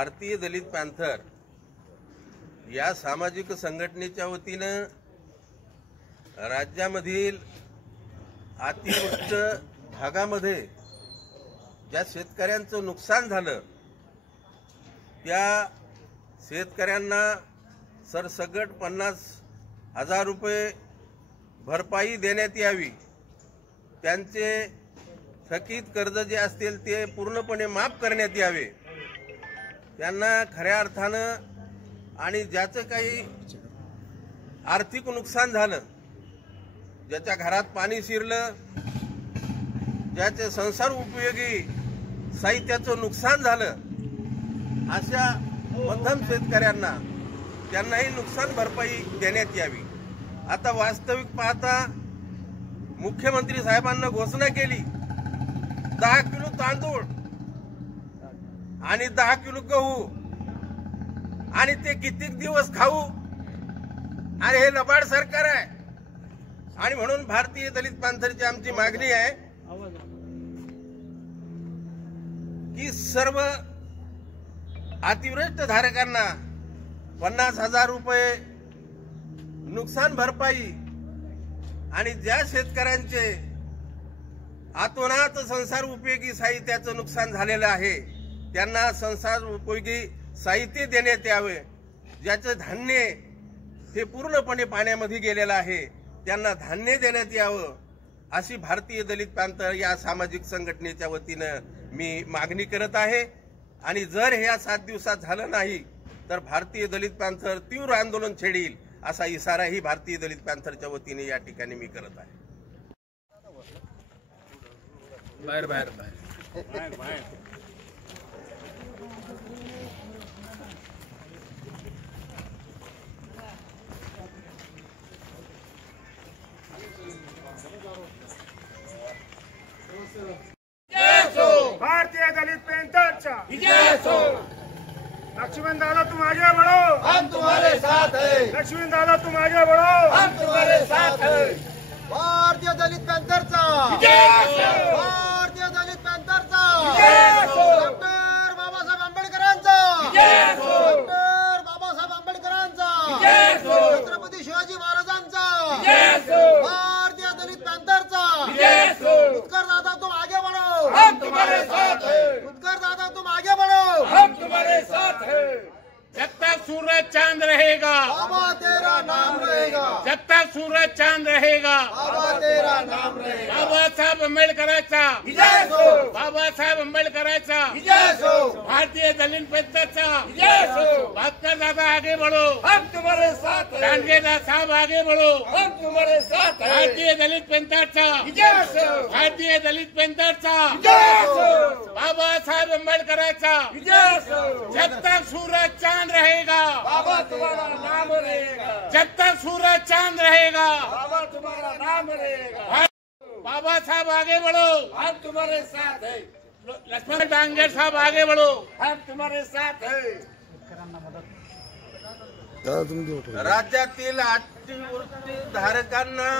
भारतीय दलित पॅंथर या सामाजिक संघटनेच्या वतीनं राज्यामधील अतिवृष्ट भागामध्ये ज्या शेतकऱ्यांचं नुकसान झालं त्या शेतकऱ्यांना सरसकट 50,000 रुपये भरपाई देण्यात यावी। त्यांचे थकीत कर्ज जे असतील ते पूर्णपणे माफ करण्यात यावे। त्यांना खऱ्या अर्थानं आणि ज्याचं काही आर्थिक नुकसान झालं, ज्याच्या घरात पाणी शिरलं, ज्याचे संसार उपयोगी साहित्याचं नुकसान झालं, अशा मध्यम शेतकऱ्यांना त्यांनाही नुकसान भरपाई देण्यात यावी। आता वास्तविक पाहता मुख्यमंत्री साहेबांना घोषणा केली 10 किलो तांदूळ आणि 10 किलो गहू, आणि ते कित्येक दिवस खाऊ, आणि हे लबाड सरकार आहे। आणि म्हणून भारतीय दलित पॅंथरची आमची मागणी आहे की सर्व अतिवृष्ट धारकांना 50,000 रुपये नुकसान भरपाई, आणि ज्या शेतकऱ्यांचे अतोनात संसार उपयोगी साहित्याचं नुकसान झालेलं आहे त्यांना संसार उपयोगी साहित्य देण्यात यावे। ज्याचं धान्य हे पूर्णपणे पाण्यामध्ये गेलेलं आहे त्यांना धान्य देण्यात यावं, अशी भारतीय दलित पॅंथर या सामाजिक संघटनेच्या वतीनं मी मागणी करत आहे। आणि जर हे 7 दिवसात झालं नाही तर भारतीय दलित पॅंथर तीव्र आंदोलन छेडील, असा इशाराही भारतीय दलित पॅंथरच्या वतीने या ठिकाणी मी करत आहे। बाहेर बाहेर बाहेर बाहेर भारतीय दलित पॅंथरचा विजय हो। लक्ष्मण दादा तुम आगे बढ़ो, हम तुम्हारे साथ हैं। लक्ष्मण दादा तुम आगे बढ़ो, हम तुम्हारे साथ हैं। भारतीय दलित पॅंथरचा विजय हो। भारतीय दलित पॅंथरचा विजय हो। डॉक्टर बाबासाहेब आंबेडकरांचा विजय हो। डॉक्टर बाबासाहेब आंबेडकरांचा विजय हो। छत्रपती शिवाजी महाराजांचा विजय हो। भारतीय दलित पॅंथरचा विजय हो। उत्कर दादा तुम आगे बढ़ो, हम तुम्हारे साथ हैं। उत्कर दादा तुम आगे बढ़ो, हम तुम्हारे साथ हैं। जब तक सूरज चांद रहेगा बाबा तेरा नाम रहेगा, जब तक सूरज चांद रहेगा बाबा तेरा नाम रहेगा। बाबासाहेब आंबेडकरांचा विजय हो। बाबासाहेब आंबेडकरांचा विजय हो। भारतीय दलित पॅंथरचा विजय हो। भास्कर दादा आगे बढ़ो, हम तुम्हारे साथ हैं। दानवे साहब आगे बढ़ो, हम तुम्हारे साथ हैं। भारतीय दलित पॅंथरचा विजय हो। भारतीय दलित पॅंथरचा विजय हो। बाबासाहेब आंबेडकरांचा विजय हो। जब तक सूरज चांद रहेगा बाबा तुम्हारा नाम रहेगा, जब तक सूरज चांद रहेगा बाबा तुम्हारा नाम रहेगा। बाबा साहब आगे बढ़ो, हम तुम्हारे साथ हैं। लक्ष्मण डांगे साहब आगे बढ़ो, हम तुम्हारे साथ हैं। राज्यातील अतिवृष्टी धारकांना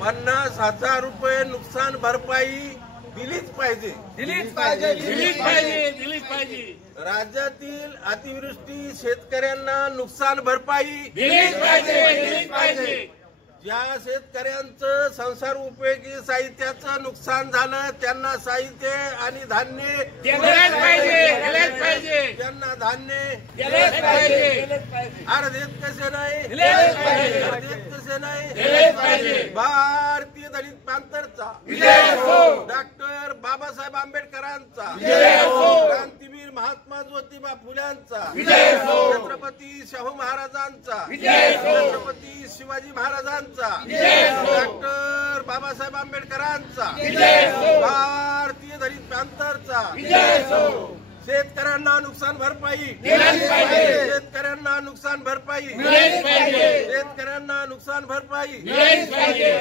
50,000 रुपये नुकसान भरपाई दिलीच पाहिजे, दिलीच पाहिजे, दिलीच पाहिजे, दिलीच पाहिजे। राज्यातील अतिवृष्टी शेतकऱ्यांना नुकसान भरपाई दिलीच पाहिजे, दिलीच पाहिजे। ज्या शेतकऱ्यांचं संसार उपयोगी साहित्याचं नुकसान झालं त्यांना साहित्य आणि धान्य दिलेच पाहिजे, दिलेच पाहिजे, त्यांना धान्य दिलेच पाहिजे, अर्धेत कसे नाही, दिलेच पाहिजे, अर्धेत कसे नाही, दिलेच पाहिजे। भारतीय दलित पॅंथरचा विजय हो। डॉक्टर बाबासाहेब आंबेडकरांचा विजय हो। क्रांतीवीर महात्मा ज्योतिबा फुल्यांचा विजय हो। छत्रपती शाहू महाराजांचा विजय हो। छत्रपती शिवाजी महाराजांचा विजय हो। डॉक्टर बाबासाहेब आंबेडकरांचा विजय हो। भारतीय दलित पॅंथरचा विजय हो। शेतकऱ्यांना नुकसान भरपाई दिलीच पाहिजे, शेतकऱ्यांना नुकसान भरपाई दिलीच पाहिजे, शेतकऱ्यांना नुकसान भरपाई दिलीच पाहिजे।